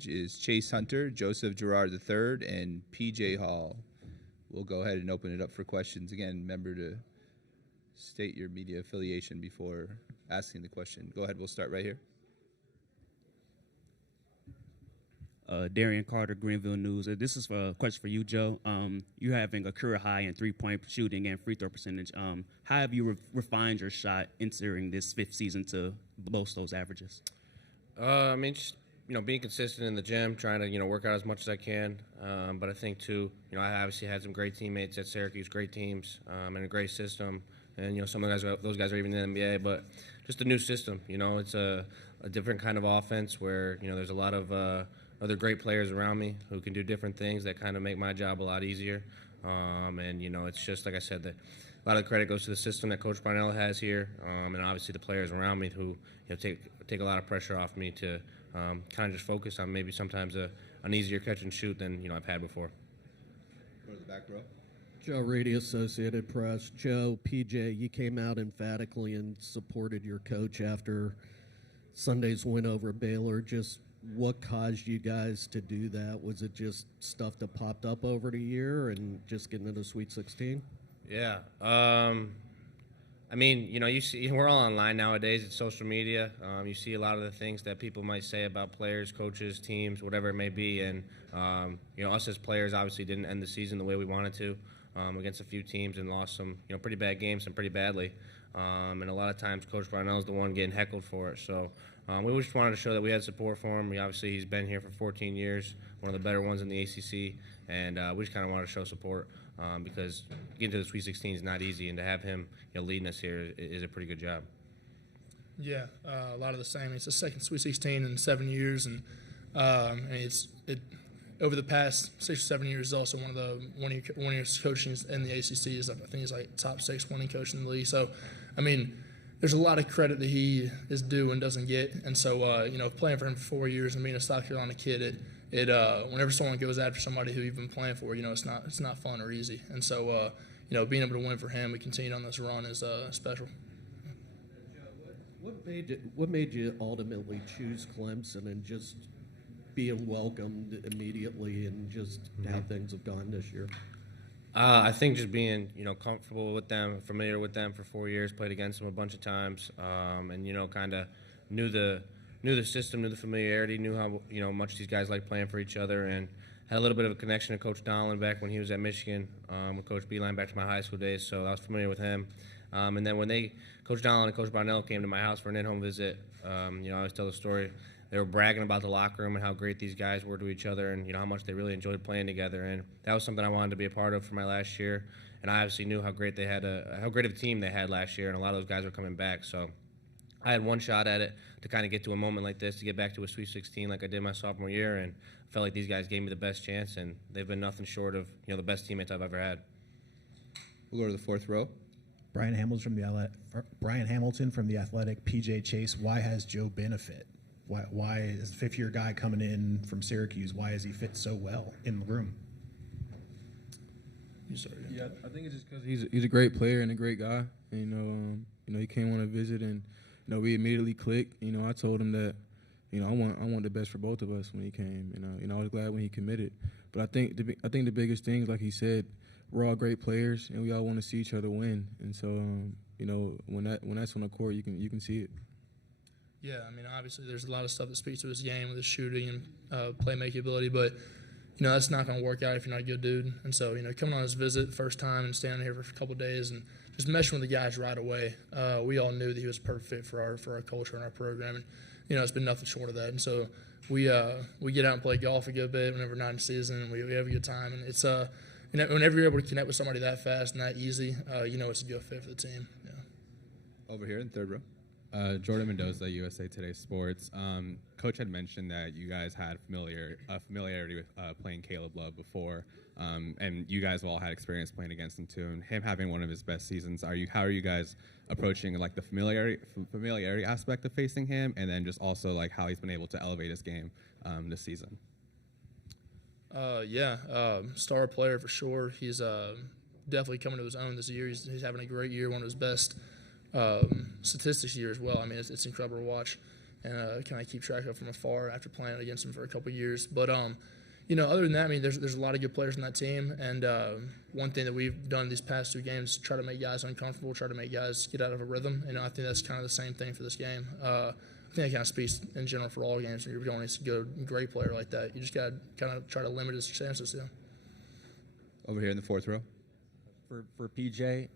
stage is Chase Hunter, Joseph Girard III, and PJ Hall. We'll go ahead and open it up for questions. Again, remember to state your media affiliation before asking the question. Go ahead, we'll start right here. Darian Carter, Greenville News. This is a question for you, Joe. You having a career high in three-point shooting and free throw percentage. How have you refined your shot entering this fifth season to boast those averages? I mean, just, being consistent in the gym, trying to, work out as much as I can. But I think, too, I obviously had some great teammates at Syracuse, great teams, and a great system. And, some of those guys are even in the NBA. But just a new system, it's a different kind of offense where, there's a lot of other great players around me who can do different things that kind of make my job a lot easier. And, it's just, like I said, that a lot of the credit goes to the system that Coach Barnell has here, and obviously the players around me who take a lot of pressure off me to kind of just focus on maybe sometimes an easier catch and shoot than, I've had before. Go to the back row. Joe Reedy, Associated Press. Joe, PJ, you came out emphatically and supported your coach after Sunday's win over Baylor. Just what caused you guys to do that? Was it just stuff that popped up over the year and just getting into Sweet 16? Yeah. I mean, you see, we're all online nowadays. It's social media. You see a lot of the things that people might say about players, coaches, teams, whatever it may be. And, us as players obviously didn't end the season the way we wanted to against a few teams and lost some, pretty bad games and pretty badly. And a lot of times Coach Barnell is the one getting heckled for it. So we just wanted to show that we had support for him. Obviously, he's been here for 14 years, one of the better ones in the ACC. And we just kind of wanted to show support because getting to the Sweet 16 is not easy. And to have him leading us here is a pretty good job. Yeah, a lot of the same. It's the second Sweet 16 in 7 years. And over the past 6 or 7 years, is also one of the one-year coaches in the ACC. I think he's like top 6 winning coach in the league. So, I mean, there's a lot of credit that he is due and doesn't get. And so, playing for him for 4 years and being a South Carolina kid, whenever someone goes after somebody who you've been playing for, it's not fun or easy. And so, being able to win for him, we continued on this run is special. What made you ultimately choose Clemson and just being welcomed immediately and just how things have gone this year? I think just being, comfortable with them, familiar with them for 4 years, played against them a bunch of times, and, kind of knew the system, knew the familiarity, knew how, much these guys like playing for each other, and had a little bit of a connection to Coach Donlin back when he was at Michigan, with Coach Beeline back to my high school days, so I was familiar with him. And then when Coach Donlin and Coach Barnell came to my house for an in-home visit, I always tell the story. They were bragging about the locker room and how great these guys were to each other and, how much they really enjoyed playing together. And that was something I wanted to be a part of for my last year. And I obviously knew how great how great of a team they had last year, and a lot of those guys were coming back. So I had one shot at it to kind of get to a moment like this, to get back to a Sweet 16 like I did my sophomore year. And I felt like these guys gave me the best chance, and they've been nothing short of, the best teammates I've ever had. We'll go to the fourth row. Brian Hamilton from The Athletic. PJ Chase, why has Joe been a fit? Why is a fifth-year guy coming in from Syracuse? Why does he fit so well in the room? Yeah, I think it's just because he's a great player and a great guy. And, he came on a visit and we immediately clicked. I told him that I want the best for both of us when he came. I was glad when he committed. But I think the biggest thing is, like he said, we're all great players and we all want to see each other win. And so when that's on the court, you can see it. Yeah, I mean, obviously there's a lot of stuff that speaks to his game with his shooting and playmaking ability, but, that's not going to work out if you're not a good dude. And so, coming on his visit first time and staying here for a couple of days and just meshing with the guys right away, we all knew that he was a perfect fit for our culture and our program. And, it's been nothing short of that. And so we get out and play golf a good bit whenever we're not in season, and we have a good time. And it's, whenever you're able to connect with somebody that fast and that easy, it's a good fit for the team. Yeah. Over here in the third row. Jordan Mendoza, USA Today Sports. Coach had mentioned that you guys had familiarity with playing Caleb Love before, and you guys have all had experience playing against him too. And him having one of his best seasons, how are you guys approaching like the familiarity aspect of facing him, and then just also like how he's been able to elevate his game this season? Star player for sure. He's definitely coming to his own this year. He's having a great year, one of his best statistics year as well. I mean, it's incredible to watch. and kind of keep track of from afar after playing against them for a couple years. But other than that, I mean, there's a lot of good players on that team, and one thing that we've done these past 2 games, try to make guys uncomfortable, try to make guys get out of a rhythm. I think that's kind of the same thing for this game. I think that kind of speaks in general for all games when you're going against a good, great player like that. You just got to kind of try to limit his chances. Yeah. Over here in the 4th row. For PJ,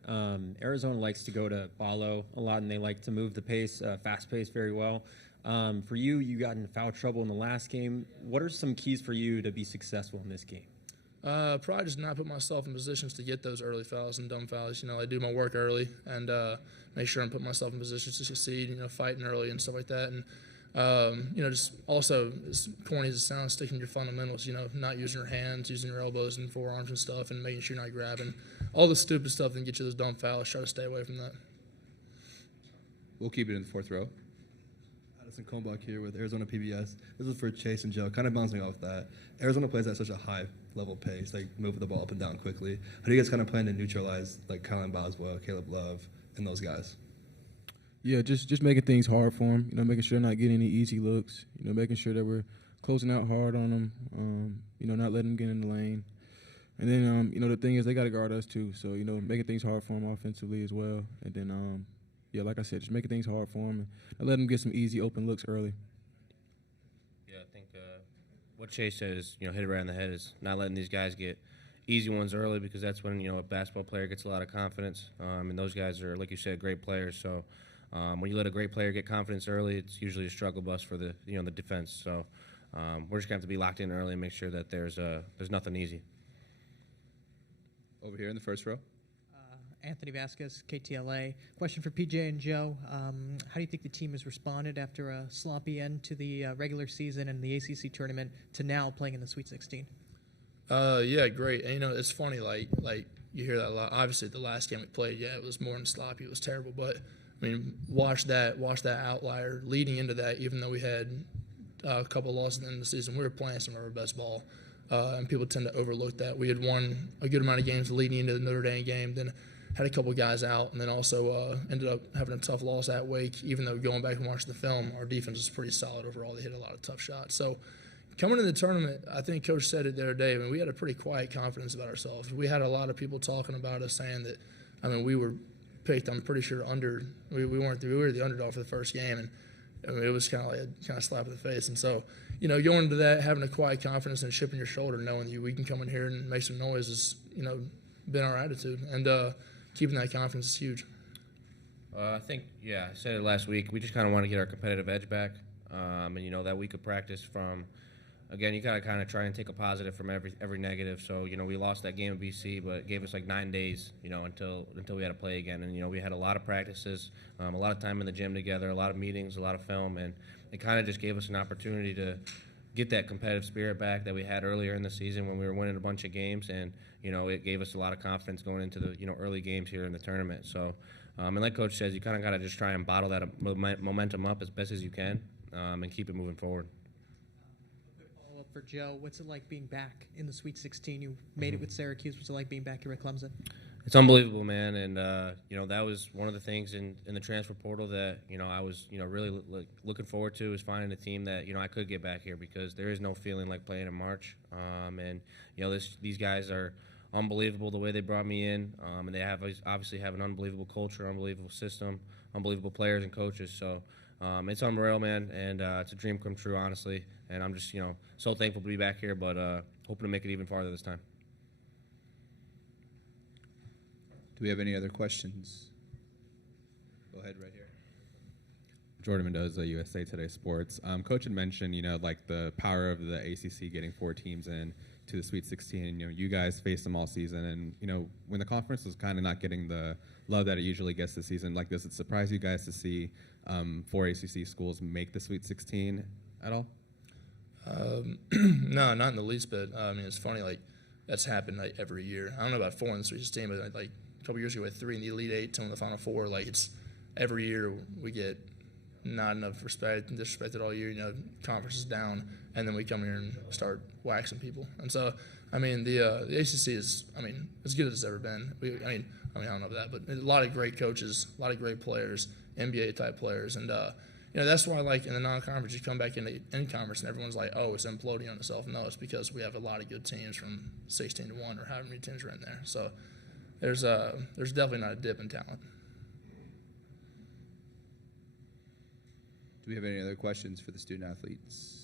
Arizona likes to go to Ballo a lot, and they like to move the pace, fast pace, very well. For you, you got in foul trouble in the last game. What are some keys for you to be successful in this game? Probably just not put myself in positions to get those early fouls and dumb fouls. I do my work early and make sure I'm putting myself in positions to succeed, fighting early and stuff like that. And, just also, as corny as it sounds, sticking to your fundamentals, not using your hands, using your elbows and forearms and stuff, and making sure you're not grabbing. All the stupid stuff that can get you those dumb fouls, try to stay away from that. We'll keep it in the 4th row. Addison Combach here with Arizona PBS. This is for Chase and Joe. Kind of bouncing off that. Arizona plays at such a high level pace, like moving the ball up and down quickly. How do you guys kind of plan to neutralize like Colin Boswell, Caleb Love, and those guys? Yeah, just making things hard for them. Making sure they're not getting any easy looks. Making sure that we're closing out hard on them. Not letting them get in the lane. And then, the thing is they got to guard us too. So, making things hard for them offensively as well. And then, like I said, just making things hard for them and let them get some easy open looks early. Yeah, I think what Chase said is, hit it right on the head, is not letting these guys get easy ones early, because that's when, a basketball player gets a lot of confidence. And those guys are, like you said, great players. So when you let a great player get confidence early, it's usually a struggle bus for the, the defense. So we're just going to have to be locked in early and make sure that there's nothing easy. Over here in the 1st row. Anthony Vasquez, KTLA. Question for PJ and Joe. How do you think the team has responded after a sloppy end to the regular season and the ACC tournament to now playing in the Sweet 16? Yeah, great. And, it's funny, like you hear that a lot. Obviously, the last game we played, it was more than sloppy. It was terrible. But, watch that outlier leading into that, even though we had a couple of losses at the end of the season. We were playing some of our best ball. And people tend to overlook that. We had won a good amount of games leading into the Notre Dame game, then had a couple of guys out, and then also ended up having a tough loss at Wake. Even though going back and watching the film, our defense is pretty solid overall. They hit a lot of tough shots. So coming into the tournament, I think Coach said it the other day, we had a pretty quiet confidence about ourselves. We had a lot of people talking about us, saying that, we were picked, I'm pretty sure, we were the underdog for the first game, and it was kind of a slap in the face. And so, going into that, having a quiet confidence and chip in your shoulder, knowing that we can come in here and make some noise is, been our attitude. And keeping that confidence is huge. I think, I said it last week. We just kind of want to get our competitive edge back. And, that week of practice from, again, you got to kind of try and take a positive from every negative. So, we lost that game at BC, but it gave us like 9 days, until we had to play again. And, we had a lot of practices, a lot of time in the gym together, a lot of meetings, a lot of film. And it kind of just gave us an opportunity to get that competitive spirit back that we had earlier in the season when we were winning a bunch of games. And, it gave us a lot of confidence going into the, early games here in the tournament. So, and like Coach says, you kind of got to just try and bottle that momentum up as best as you can and keep it moving forward. Follow-up for Joe. What's it like being back in the Sweet 16? You made it with Syracuse. What's it like being back here at Clemson? It's unbelievable, man. And, that was one of the things in the transfer portal that, I was, really looking forward to, is finding a team that, I could get back here, because there is no feeling like playing in March. And, these guys are unbelievable the way they brought me in. And they obviously have an unbelievable culture, unbelievable system, unbelievable players and coaches. So it's unreal, man. And it's a dream come true, honestly. And I'm just, so thankful to be back here, but hoping to make it even farther this time. Do we have any other questions? Go ahead right here. Jordan Mendoza, USA Today Sports. Coach had mentioned, like the power of the ACC getting 4 teams in to the Sweet 16. You guys faced them all season, and when the conference was kind of not getting the love that it usually gets this season, like, does it surprise you guys to see 4 ACC schools make the Sweet 16 at all? No, not in the least bit. It's funny, like, that's happened like every year. I don't know about 4 in the Sweet 16, but like a couple years ago we had 3 in the Elite 8, 2 in the Final 4. Like, it's every year we get not enough respect and disrespected all year. Conference is down, and then we come here and start waxing people. And so, the ACC is, as good as it's ever been. I don't know about that, but a lot of great coaches, a lot of great players, NBA type players, and that's why, like, in the non-conference, you come back into any conference and everyone's like, oh, it's imploding on itself. No, it's because we have a lot of good teams from 16-1 or however many teams are in there. So there's definitely not a dip in talent. Do we have any other questions for the student athletes?